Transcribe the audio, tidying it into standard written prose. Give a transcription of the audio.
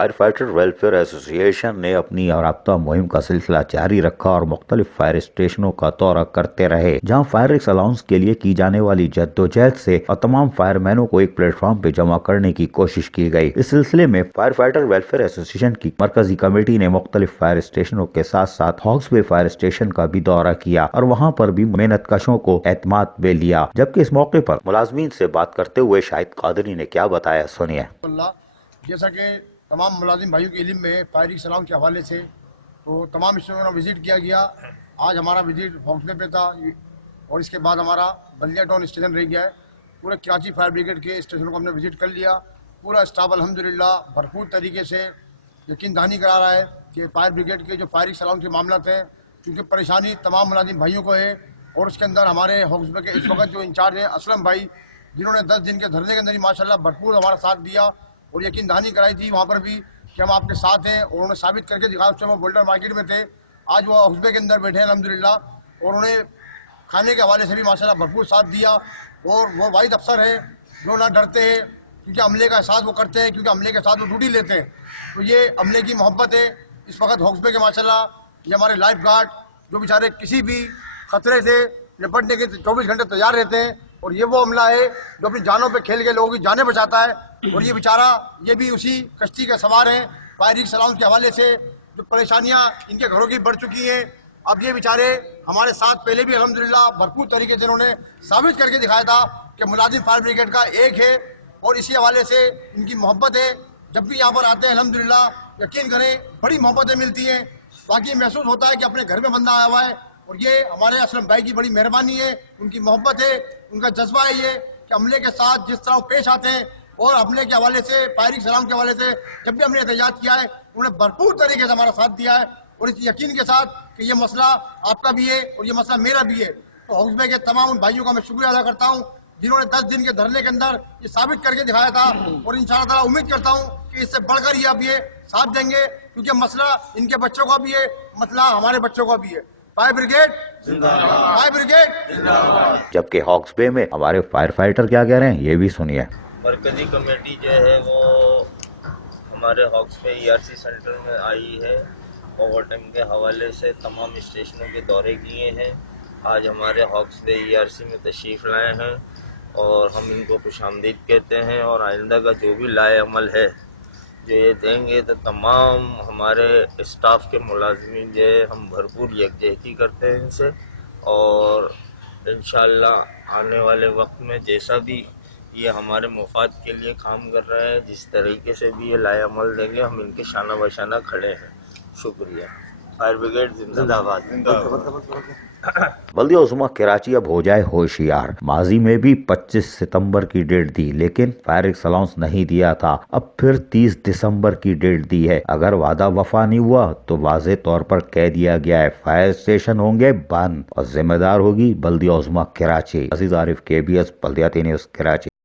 Fire fighter welfare ایسوسی ایشن نے اپنی رابطہ مہم کا سلسلہ جاری رکھا اور مختلف فائر اسٹیشنوں کا دورہ کرتے رہے، جہاں فائر الاؤنس کے لیے کی جانے والی جدوجہد سے اور تمام فائر مینوں کو ایک پلیٹ فارم پہ جمع کرنے کی کوشش کی گئی۔ اس سلسلے میں فائر فائٹر ویلفیئر ایسوسی ایشن کی مرکزی کمیٹی نے مختلف فائر اسٹیشنوں کے ساتھ ساتھ ہاکس بے فائر اسٹیشن کا بھی دورہ کیا اور وہاں پر بھی محنت کشوں کو اعتماد میں لیا، جبکہ اس موقع پر ملازمین سے بات کرتے ہوئے شاہد قادری نے کیا بتایا، سنیے۔ جیسا کہ تمام ملازم بھائیوں کے علم میں فائر سلام کے حوالے سے تو تمام اسٹیشنوں کا وزٹ کیا گیا۔ آج ہمارا وزٹ ہاکس پہ تھا اور اس کے بعد ہمارا بلدیہ ٹاؤن اسٹیشن رہ گیا ہے۔ پورے کراچی فائر بریگیڈ کے اسٹیشنوں کو ہم نے وزٹ کر لیا۔ پورا اسٹاف الحمدللہ بھرپور طریقے سے یقین دہانی کرا رہا ہے کہ فائر بریگیڈ کے جو فائر سلام کے معاملات ہیں، کیونکہ پریشانی تمام ملازم بھائیوں کو ہے، اور اس کے اندر ہمارے ہاکس بے کے اس وقت جو انچارج ہیں اسلم بھائی، جنہوں نے 10 دن کے دھرنے کے اندر ہی ماشاءاللہ بھرپور ہمارا ساتھ دیا اور یقین دہانی کرائی تھی وہاں پر بھی کہ ہم آپ کے ساتھ ہیں، اور انہوں نے ثابت کر کے دکھایا۔ اس ٹائم وہ بولڈر مارکیٹ میں تھے، آج وہ ہاکس بے کے اندر بیٹھے ہیں الحمدللہ، اور انہیں کھانے کے حوالے سے بھی ماشاءاللہ بھرپور ساتھ دیا۔ اور وہ واحد افسر ہیں جو نہ ڈرتے ہیں، کیونکہ عملے کا ساتھ وہ کرتے ہیں، کیونکہ عملے کے ساتھ وہ ڈیوٹی لیتے ہیں، تو یہ عملے کی محبت ہے۔ اس وقت ہاکس بے کے ماشاءاللہ یہ ہمارے لائف گارڈ جو بیچارے کسی بھی خطرے سے نپٹنے کے 24 گھنٹے تیار رہتے ہیں، اور یہ وہ عملہ ہے جو اپنی جانوں پہ کھیل کے لوگوں کی جانیں بچاتا ہے، اور یہ بیچارہ یہ بھی اسی کشتی کا سوار ہیں۔ فائر سلام کے حوالے سے جو پریشانیاں ان کے گھروں کی بڑھ چکی ہیں، اب یہ بیچارے ہمارے ساتھ پہلے بھی الحمدللہ بھرپور طریقے سے انہوں نے ثابت کر کے دکھایا تھا کہ ملازم فائر بریگیڈ کا ایک ہے، اور اسی حوالے سے ان کی محبت ہے۔ جب بھی یہاں پر آتے ہیں الحمدللہ یقین کریں بڑی محبتیں ملتی ہیں، باقی محسوس ہوتا ہے کہ اپنے گھر میں بندہ آیا ہوا ہے، اور یہ ہمارے اسلم بھائی کی بڑی مہربانی ہے، ان کی محبت ہے، ان کا جذبہ ہے یہ کہ عملے کے ساتھ جس طرح وہ پیش آتے ہیں، اور عملے کے حوالے سے فائرنگ سلام کے حوالے سے جب بھی ہم نے احتجاج کیا ہے انہوں نے بھرپور طریقے سے ہمارا ساتھ دیا ہے، اور اس یقین کے ساتھ کہ یہ مسئلہ آپ کا بھی ہے اور یہ مسئلہ میرا بھی ہے۔ تو ہاکس بے کے تمام ان بھائیوں کا میں شکریہ ادا کرتا ہوں جنہوں نے 10 دن کے دھرنے کے اندر یہ ثابت کر کے دکھایا تھا، اور انشاءاللہ تعالیٰ امید کرتا ہوں کہ اس سے بڑھ کر یہ اب یہ ساتھ دیں گے، کیونکہ مسئلہ ان کے بچوں کا بھی ہے، مسئلہ ہمارے بچوں کا بھی ہے۔ فائر بریگیڈ زندہ باد، فائر بریگیڈ زندہ باد۔ جبکہ ہاکس بے میں ہمارے فائر فائٹر کیا کہہ رہے ہیں یہ بھی سنیے۔ مرکزی کمیٹی جو ہے وہ ہمارے ہاکس بے ERC سینٹر میں آئی ہے، اوور ٹائم کے حوالے سے تمام اسٹیشنوں کے دورے کیے ہیں۔ آج ہمارے ہاکس بے ERC میں تشریف لائے ہیں اور ہم ان کو خوش آمدید کہتے ہیں، اور آئندہ کا جو بھی لائے عمل ہے جو یہ دیں گے تو تمام ہمارے اسٹاف کے ملازمین جو ہے ہم بھرپور یکجہتی کرتے ہیں ان سے، اور انشاءاللہ آنے والے وقت میں جیسا بھی یہ ہمارے مفاد کے لیے کام کر رہے ہیں، جس طریقے سے بھی یہ لائے عمل دیں گے، ہم ان کے شانہ بشانہ کھڑے ہیں۔ شکریہ۔ فائر بریگیڈ زندہ باد۔ بلدیہ عظمیٰ کراچی اب ہو جائے ہوشیار۔ ماضی میں بھی 25 ستمبر کی ڈیٹ دی لیکن فائر الاؤنس نہیں دیا تھا، اب پھر 30 دسمبر کی ڈیٹ دی ہے۔ اگر وعدہ وفا نہیں ہوا تو واضح طور پر کہہ دیا گیا ہے فائر اسٹیشن ہوں گے بند، اور ذمہ دار ہوگی بلدیہ عظمیٰ کراچی۔ عزیز عارف، KBS بلدیاتی نیوز کراچی۔